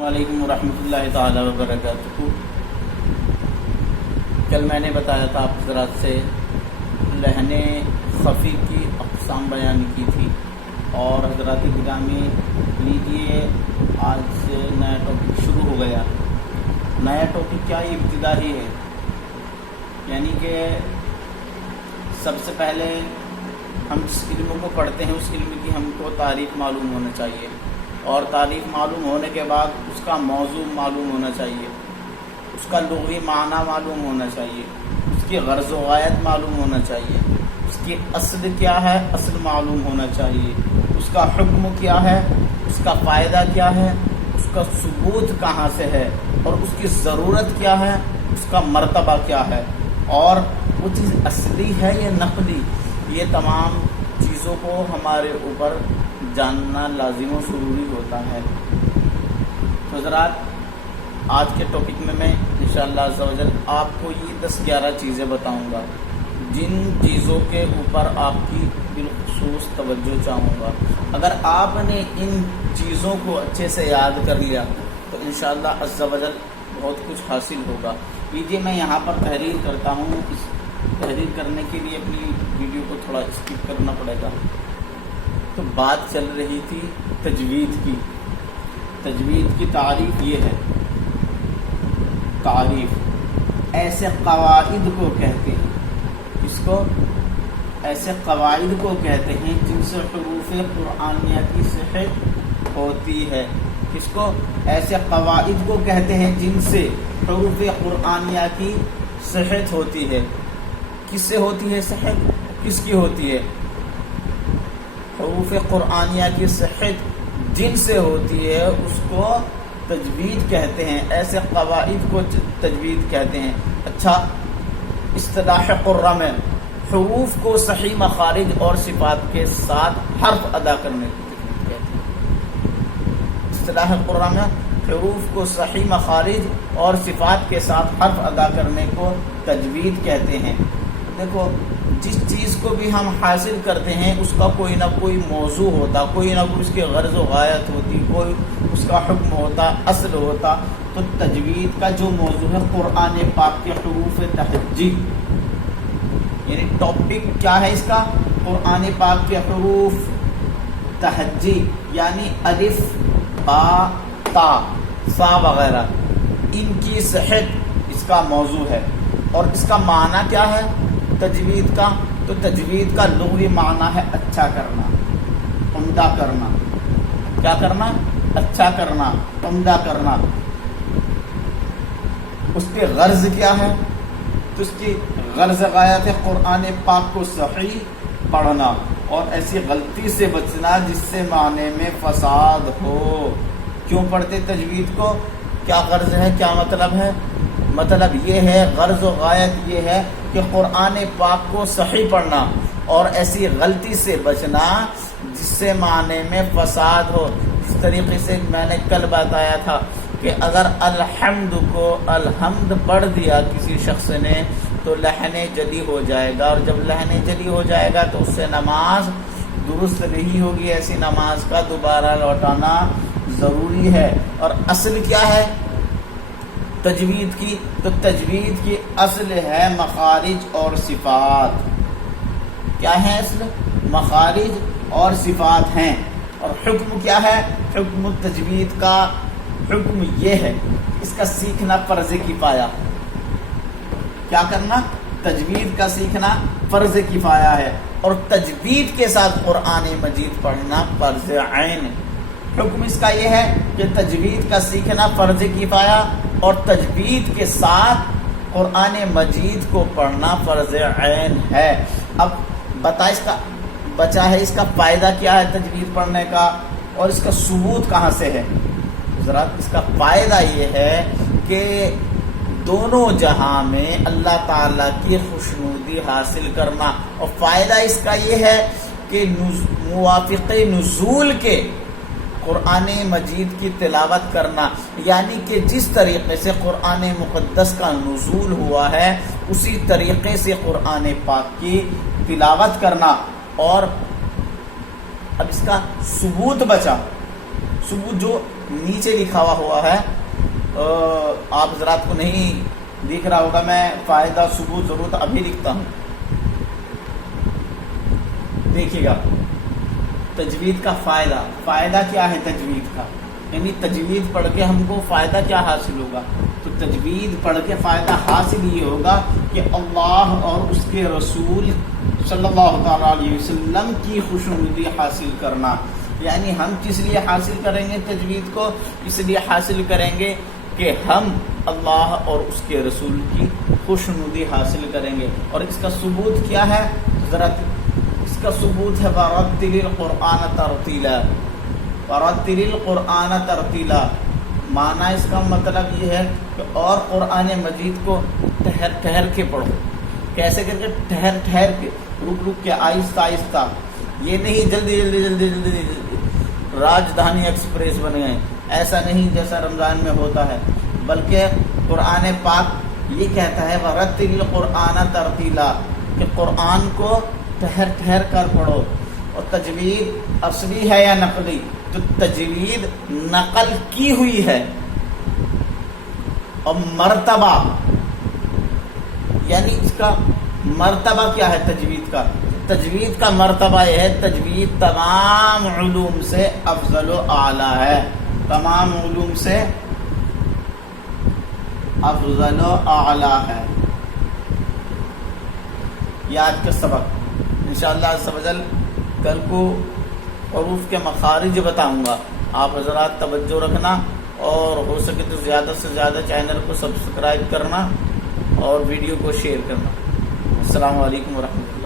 وعلیکم ورحمۃ اللہ تعالی وبرکاتہ۔ کل میں نے بتایا تھا آپ حضرات سے لہن خفی کی اقسام بیان کی تھی، اور حضرات گرامی لیجیے آج سے نیا ٹاپک شروع ہو گیا۔ نیا ٹاپک کیا ابتدا ہی ہے، یعنی کہ سب سے پہلے ہم جس علم کو پڑھتے ہیں اس علم کی ہم کو تعریف معلوم ہونا چاہیے، اور تعریف معلوم ہونے کے بعد اس کا موضوع معلوم ہونا چاہیے، اس کا لغوی معنی معلوم ہونا چاہیے، اس کی غرض و غایت معلوم ہونا چاہیے، اس کی اصل کیا ہے اصل معلوم ہونا چاہیے، اس کا حکم کیا ہے، اس کا فائدہ کیا ہے، اس کا ثبوت کہاں سے ہے، اور اس کی ضرورت کیا ہے، اس کا مرتبہ کیا ہے، اور وہ چیز اصلی ہے یا نقلی، یہ تمام چیزوں کو ہمارے اوپر جاننا لازم و ضروری ہوتا ہے۔ تو حضرات آج کے ٹاپک میں انشاءاللہ عز و جل آپ کو یہ 10-11 چیزیں بتاؤں گا، جن چیزوں کے اوپر آپ کی بالخصوص توجہ چاہوں گا۔ اگر آپ نے ان چیزوں کو اچھے سے یاد کر لیا تو انشاءاللہ عز و جل بہت کچھ حاصل ہوگا۔ لیجیے میں یہاں پر تحریر کرتا ہوں، اس تحریر کرنے کے لیے اپنی ویڈیو کو تھوڑا اسکپ کرنا پڑے گا۔ تو بات چل رہی تھی تجوید کی۔ تجوید کی تعریف یہ ہے، تعریف ایسے قواعد کو کہتے ہیں، اس کو ایسے قواعد کو کہتے ہیں جن سے حروف قرآنیہ کی صحت ہوتی ہے۔ کس کو؟ ایسے قواعد کو کہتے ہیں جن سے حروف قرآنیہ کی صحت ہوتی ہے۔ کس سے ہوتی ہے صحت؟ کس کی ہوتی ہے؟ حروف قرآنیہ کی صحت جن سے ہوتی ہے اس کو تجوید کہتے ہیں، ایسے قواعد کو تجوید کہتے ہیں۔ اچھا، اصطلاح قرہ میں حروف کو صحیح مخارج اور صفات کے ساتھ حرف ادا کرنے کی تجوید کہتے ہیں۔ اصطلاح قرہ میں حروف کو صحیح مخارج اور صفات کے ساتھ حرف ادا کرنے کو تجوید کہتے ہیں۔ دیکھو، جس چیز کو بھی ہم حاصل کرتے ہیں اس کا کوئی نہ کوئی موضوع ہوتا، کوئی نہ کوئی اس کی غرض و غایت ہوتی، کوئی اس کا حکم ہوتا، اصل ہوتا۔ تو تجوید کا جو موضوع ہے قرآن پاک کے حروف تہجی، یعنی ٹاپک کیا ہے اس کا؟ قرآن پاک کے حروف تہجی، یعنی الف با تا سا وغیرہ، ان کی صحت اس کا موضوع ہے۔ اور اس کا معنی کیا ہے تجوید کا؟ تو تجوید کا لغوی معنی ہے اچھا کرنا، عمدہ کرنا۔ کیا کرنا؟ اچھا کرنا، عمدہ کرنا۔ اس کی غرض کیا ہے؟ تو اس کی غرض غایت ہے قرآن پاک کو صحیح پڑھنا اور ایسی غلطی سے بچنا جس سے معنی میں فساد ہو۔ کیوں پڑھتے تجوید کو؟ کیا غرض ہے، کیا مطلب ہے؟ مطلب یہ ہے، غرض و غایت یہ ہے کہ قرآن پاک کو صحیح پڑھنا اور ایسی غلطی سے بچنا جس سے معنی میں فساد ہو۔ اس طریقے سے میں نے کل بتایا تھا کہ اگر الحمد کو الحمد پڑھ دیا کسی شخص نے تو لحن جلی ہو جائے گا، اور جب لحن جلی ہو جائے گا تو اس سے نماز درست نہیں ہوگی۔ ایسی نماز کا دوبارہ لوٹانا ضروری ہے۔ اور اصل کیا ہے تجوید کی؟ تو تجوید کی اصل ہے مخارج اور صفات۔ کیا ہے اصل؟ مخارج اور صفات ہیں۔ اور حکم کیا ہے؟ حکم تجوید کا حکم یہ ہے، اس کا سیکھنا فرض کفایہ۔ کیا کرنا؟ تجوید کا سیکھنا فرض کفایہ ہے، اور تجوید کے ساتھ قرآن مجید پڑھنا فرض عین ہے۔ حکم اس کا یہ ہے کہ تجوید کا سیکھنا فرض کفایہ اور تجوید کے ساتھ قرآن مجید کو پڑھنا فرض عین ہے۔ اب بچا ہے اس کا فائدہ کیا ہے تجوید پڑھنے کا، اور اس کا ثبوت کہاں سے ہے؟ حضرات اس کا فائدہ یہ ہے کہ دونوں جہاں میں اللہ تعالیٰ کی خوشنودی حاصل کرنا، اور فائدہ اس کا یہ ہے کہ موافق نزول کے قرآن مجید کی تلاوت کرنا، یعنی کہ جس طریقے سے قرآن مقدس کا نزول ہوا ہے اسی طریقے سے قرآن پاک کی تلاوت کرنا۔ اور اب اس کا ثبوت بچا، ثبوت جو نیچے لکھا ہوا ہے، آپ حضرات کو نہیں دیکھ رہا ہوگا، میں فائدہ ثبوت ضرورت ابھی لکھتا ہوں، دیکھیے گا تجوید کا فائدہ کیا ہے تجوید کا، یعنی تجوید پڑھ کے ہم کو فائدہ کیا حاصل ہوگا؟ تو تجوید پڑھ کے فائدہ حاصل یہ ہوگا کہ اللہ اور اس کے رسول صلی اللہ تعالیٰ علیہ وسلم کی خوشنودی حاصل کرنا، یعنی ہم کس لیے حاصل کریں گے تجوید کو؟ اس لیے حاصل کریں گے کہ ہم اللہ اور اس کے رسول کی خوشنودی حاصل کریں گے۔ اور اس کا ثبوت کیا ہے؟ ذرا اس کا ثبوت ہے وَرَتِّلِ الْقُرْآنَ تَرْتِيلًا، وَرَتِّلِ الْقُرْآنَ تَرْتِيلًا، معنی اس کا مطلب یہ ہے کہ اور قرآن مجید کو ٹھہر کے پڑھو۔ کیسے کر کے؟ ٹھہر کے، رک کے، آہستہ آہستہ، یہ نہیں جلدی راجدھانی ایکسپریس بن گئے، ایسا نہیں جیسا رمضان میں ہوتا ہے، بلکہ قرآن پاک یہ کہتا ہے وَرَتِّلِ الْقُرْآنَ تَرْتِيلًا، کہ قرآن کو ٹھہر کر پڑھو۔ اور تجوید اصلی ہے یا نقلی؟ تو تجوید نقل کی ہوئی ہے، اور مرتبہ یعنی اس کا مرتبہ کیا ہے تجوید کا؟ تجوید کا مرتبہ یہ ہے، تجوید تمام علوم سے افضل و اعلیٰ ہے، تمام علوم سے افضل و اعلیٰ ہے۔ یہ آج کا سبق، انشاءاللہ عز و جل کل کو حروف کے مخارج بتاؤں گا، آپ حضرات توجہ رکھنا، اور ہو سکے تو زیادہ سے زیادہ چینل کو سبسکرائب کرنا اور ویڈیو کو شیئر کرنا۔ السلام علیکم ورحمۃ اللہ۔